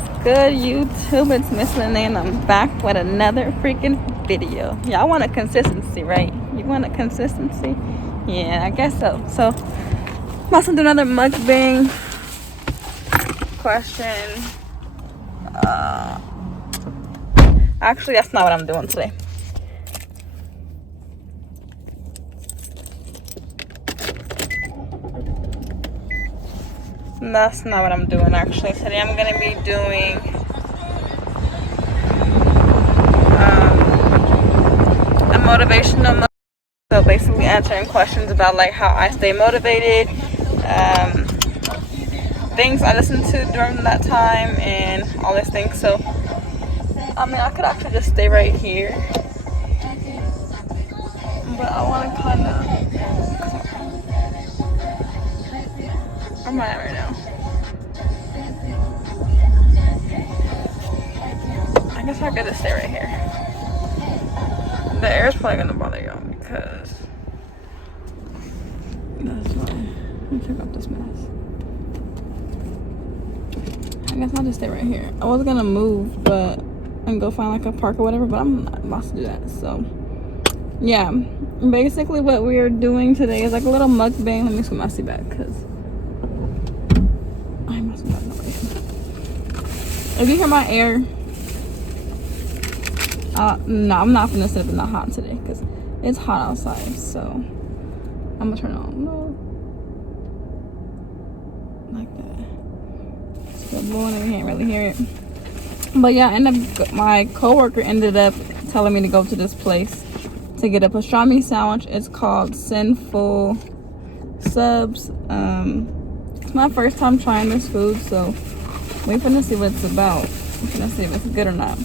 What's good, YouTube? It's Missy and I'm back with another freaking video. Y'all want a consistency, right? You want a consistency? Yeah, I guess so. So, I'm about to do another mukbang question. Actually, that's not what I'm doing today. That's not what I'm doing, actually. Today I'm going to be doing a motivational, so basically answering questions about like how I stay motivated, things I listen to during that time, and all these things. So, I mean, I could actually just stay right here, but I want to kind of, I'm at right now. I guess I could just stay right here. The air is probably gonna bother y'all because that's why. Let me check out this mess. I guess I'll just stay right here. I was gonna move, but and go find like a park or whatever, but I'm not about to do that. So yeah, basically what we are doing today is like a little mukbang. Let me swim my seat back because I must be back. If you hear my air, no, I'm not gonna sit up in the hot today because it's hot outside. So I'm gonna turn it on like that. It's still blowing and we can't really hear it. But yeah, my coworker ended up telling me to go to this place to get a pastrami sandwich. It's called Sinful Subs. It's my first time trying this food, so we're finna see what it's about. We're finna see if it's good or not.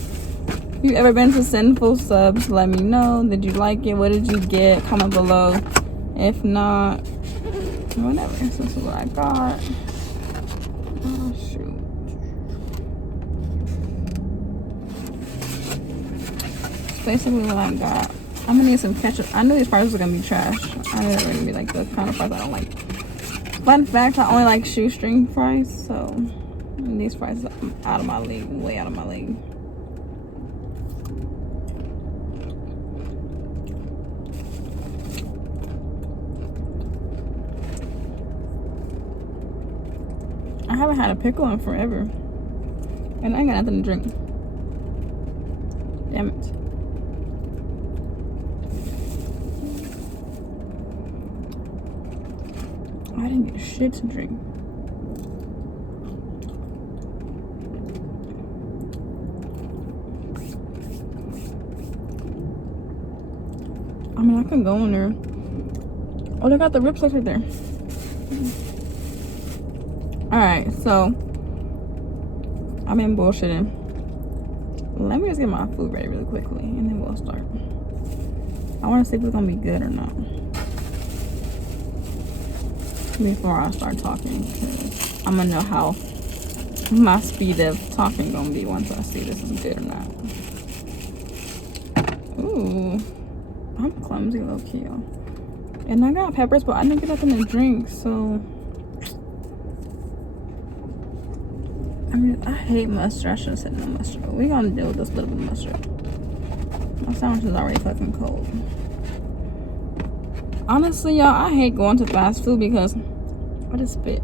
If you've ever been to Sinful Subs, let me know. Did you like it? What did you get? Comment below. If not, whatever. So this is what I got. Oh shoot. Basically what I got. I'm gonna need some ketchup. I knew these fries were gonna be trash. I knew they were gonna be like the kind of fries I don't like. Fun fact, I only like shoestring fries, so these fries are out of my league, way out of my league. I haven't had a pickle in forever, and I ain't got nothing to drink. Damn it. I didn't get shit to drink. I mean, I can go in there. Oh, they got the rib slice right there. Alright, so I've been bullshitting. Let me just get my food ready really quickly and then we'll start. I want to see if it's gonna be good or not before I start talking, because I'm gonna know how my speed of talking gonna be once I see this is good or not. Ooh, I'm clumsy low key, y'all. And I got peppers, but I didn't get nothing to drink, so I mean, I hate mustard. I should have said no mustard, but we're gonna deal with this little bit of mustard. My sandwich is already fucking cold. Honestly, y'all, I hate going to fast food because I just spit.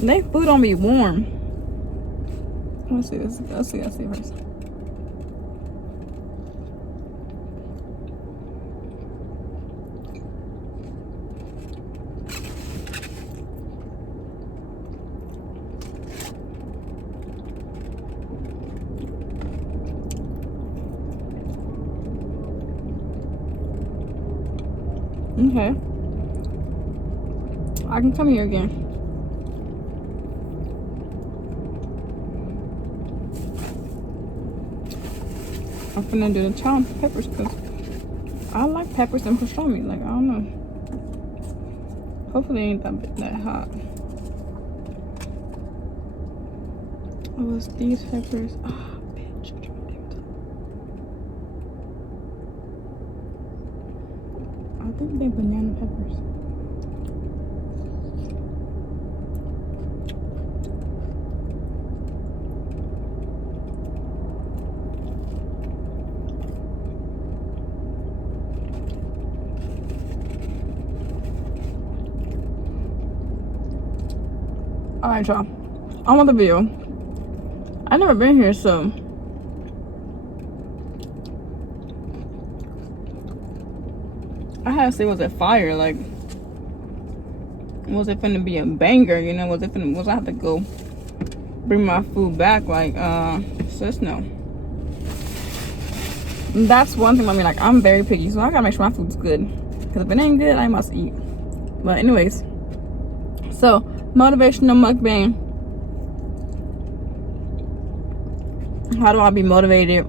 They food don't be warm. Let's see this. Let's see first. Okay. I can come here again. I'm finna do the challenge for peppers because I like peppers and pastrami. Like, I don't know. Hopefully it ain't that hot. It was these peppers. Ah, bitch. I think they're banana peppers. Alright, y'all. On with the video. I've never been here, so I had to say, was it fire? Like, was it finna be a banger? You know, was I have to go bring my food back? Like, sis, no. And that's one thing about me. Like, I'm very picky, so I gotta make sure my food's good. Because if it ain't good, I must eat. But anyways, so motivational mukbang. How do I be motivated?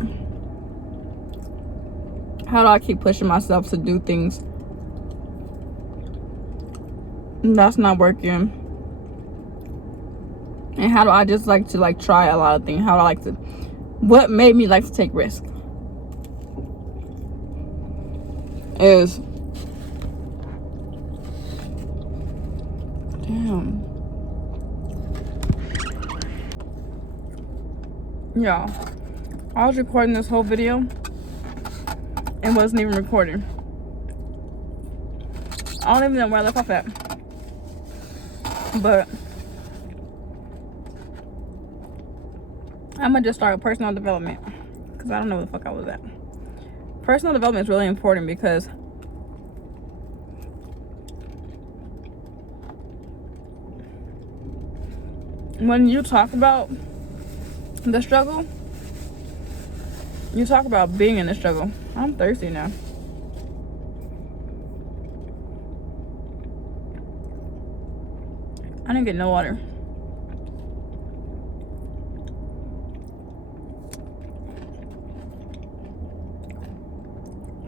How do I keep pushing myself to do things that's not working? And how do I just like to try a lot of things? How do I like to, what made me like to take risks is, damn, y'all, I was recording this whole video and wasn't even recording. I don't even know where I left off at, but I'm gonna just start personal development because I don't know where the fuck I was at. Personal development is really important because when you talk about the struggle, you talk about being in the struggle. I'm thirsty now. I didn't get no water.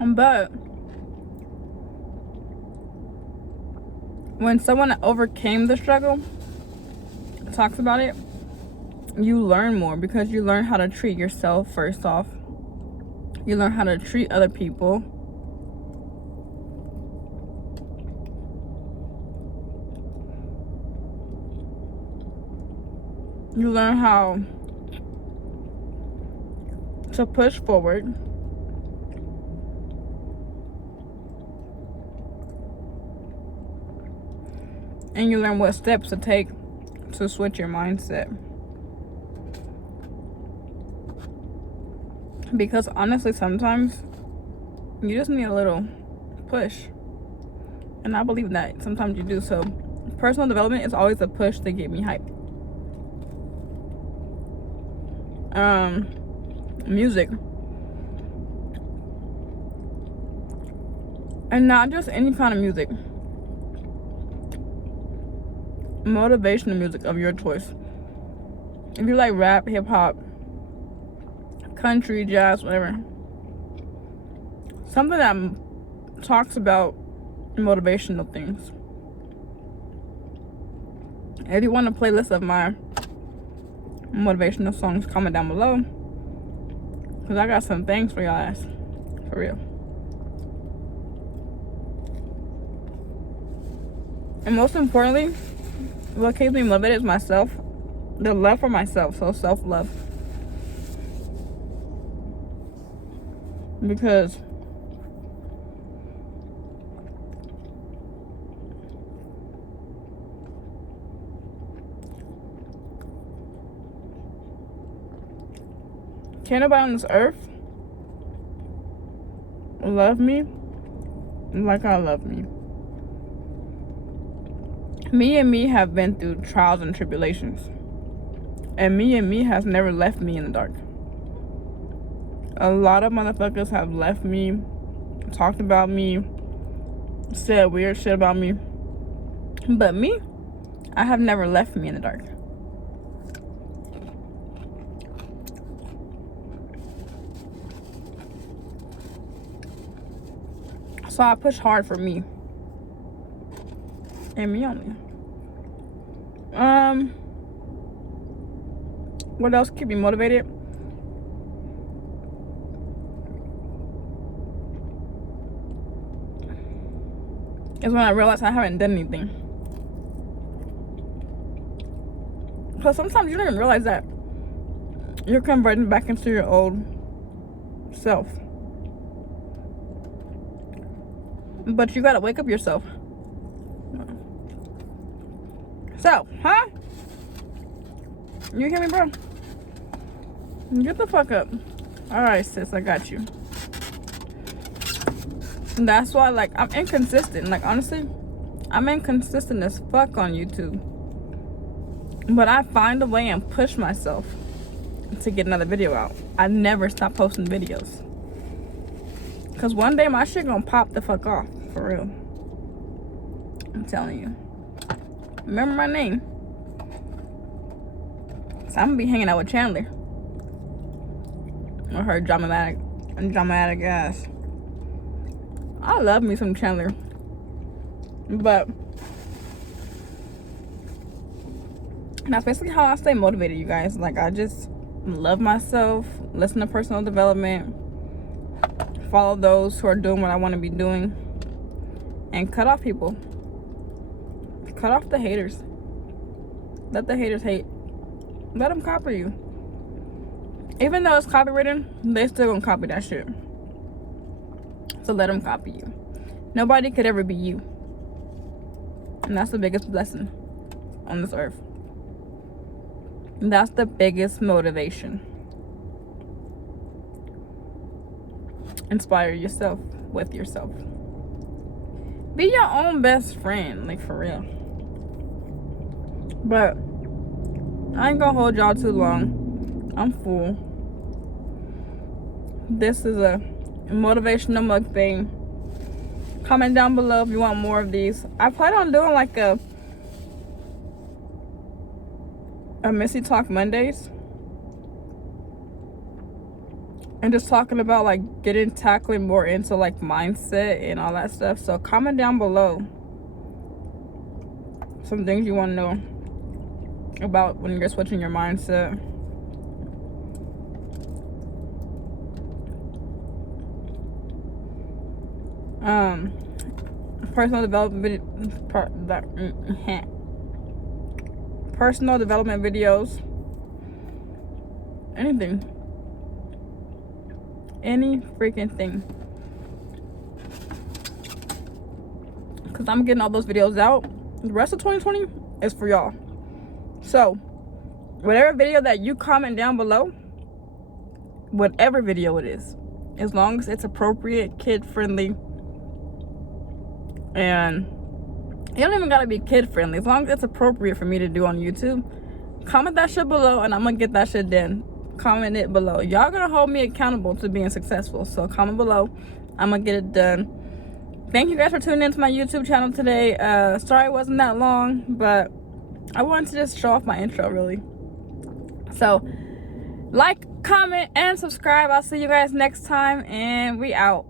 But when someone overcame the struggle talks about it, you learn more because you learn how to treat yourself first off. You learn how to treat other people. You learn how to push forward. And you learn what steps to take to switch your mindset. Because honestly, sometimes you just need a little push. And I believe that sometimes you do. So personal development is always a push to get me hyped. Music. And not just any kind of music. Motivational music of your choice. If you like rap, hip hop, country, jazz, whatever, something that talks about motivational things. If you want a playlist of my motivational songs, comment down below, because I got some things for y'all ass, for real. And most importantly, what keeps me motivated is myself, the love for myself, so self-love. Because can't nobody on this earth love me like I love me. Me and me have been through trials and tribulations. And me has never left me in the dark. A lot of motherfuckers have left me, talked about me, said weird shit about me. But me, I have never left me in the dark. So I push hard for me. And me only. What else keep me motivated? Is when I realize I haven't done anything. Because sometimes you don't even realize that you're converting back into your old self. But you gotta wake up yourself. So, huh? You hear me, bro? Get the fuck up. All right, sis, I got you. And that's why, like, I'm inconsistent. Like, honestly, I'm inconsistent as fuck on YouTube. But I find a way and push myself to get another video out. I never stop posting videos. Because one day my shit gonna pop the fuck off. For real. I'm telling you. Remember my name. So I'm gonna be hanging out with Chandler. Or her dramatic ass. I love me some Chandler. But that's basically how I stay motivated, you guys. Like, I just love myself, listen to personal development, follow those who are doing what I want to be doing, and cut off people. Cut off the haters. Let the haters hate. Let them copy you. Even though it's copywritten, they still gonna copy that shit. So let them copy you. Nobody could ever be you. And that's the biggest blessing on this earth. And that's the biggest motivation. Inspire yourself with yourself. Be your own best friend, like, for real. But I ain't gonna hold y'all too long. I'm full. This is a motivational mukbang. Comment down below if you want more of these. I plan on doing like a Missy Talk Mondays. And just talking about, like, tackling more into, like, mindset and all that stuff. So comment down below some things you want to know about when you're switching your mindset. Personal development videos. Anything. Any freaking thing. Because I'm getting all those videos out. The rest of 2020 is for y'all. So, whatever video that you comment down below, whatever video it is, as long as it's appropriate, kid-friendly, and it don't even gotta be kid-friendly, as long as it's appropriate for me to do on YouTube, comment that shit below and I'm gonna get that shit done. Comment it below. Y'all gonna hold me accountable to being successful, so comment below. I'm gonna get it done. Thank you guys for tuning into my YouTube channel today. Sorry it wasn't that long, but I wanted to just show off my intro, really. So like, comment, and subscribe. I'll see you guys next time, and we out.